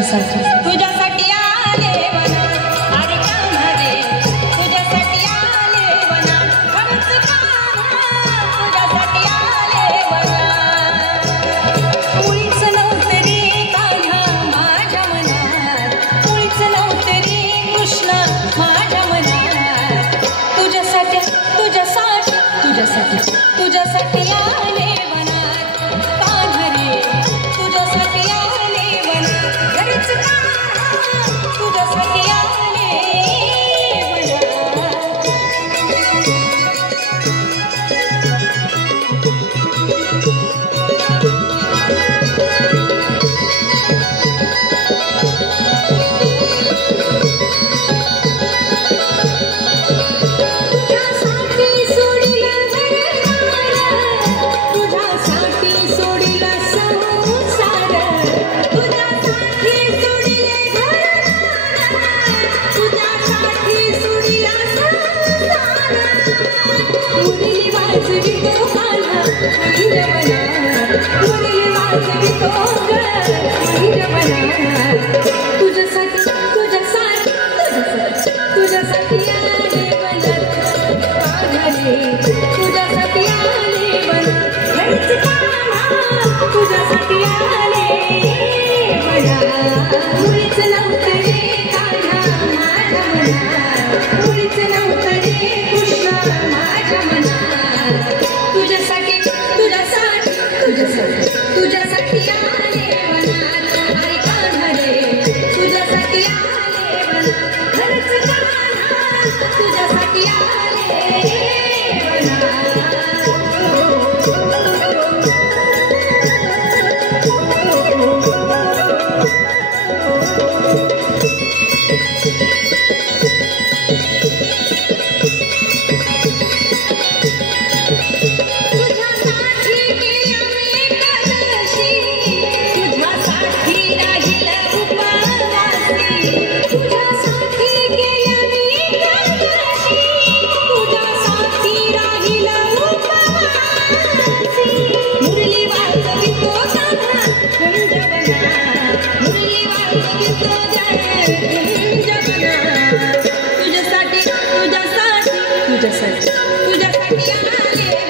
तुझ्यासाठी तुझ्यासाठी आले वनात अरे कान्हा रे तुझ्यासाठी आले वनात खरंच कान्हा तुझ्यासाठी आले वनात मुळीच नव्हतं रे कान्हा माझ्या मनात मुळीच नव्हतं रे कृष्णा माझ्या मनात तुझ्यासाठी तुझ्यासाठी तुझ्यासाठी तुझ्यासाठी आले वनात कान्हा रे तुझ्यासाठी आले वनात खरंच कान्हा तुझ्यासाठी आले तुझ्यासाठी आले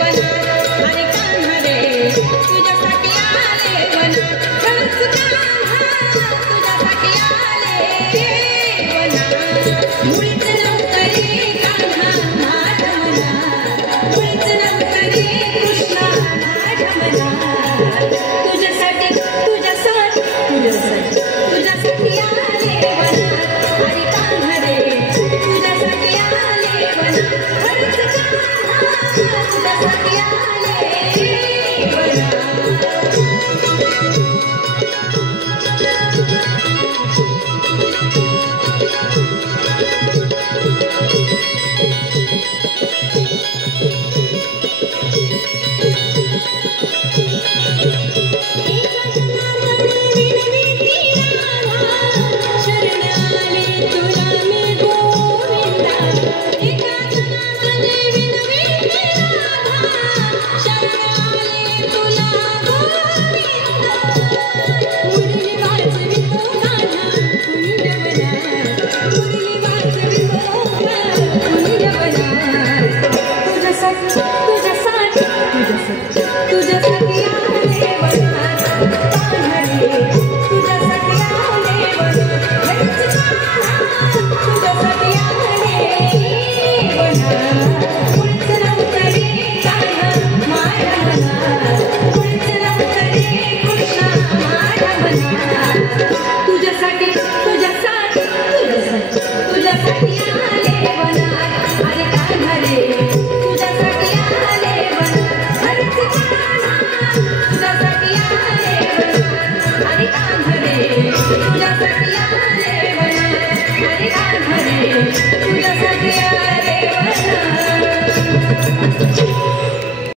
वनात अरे कान्हा रे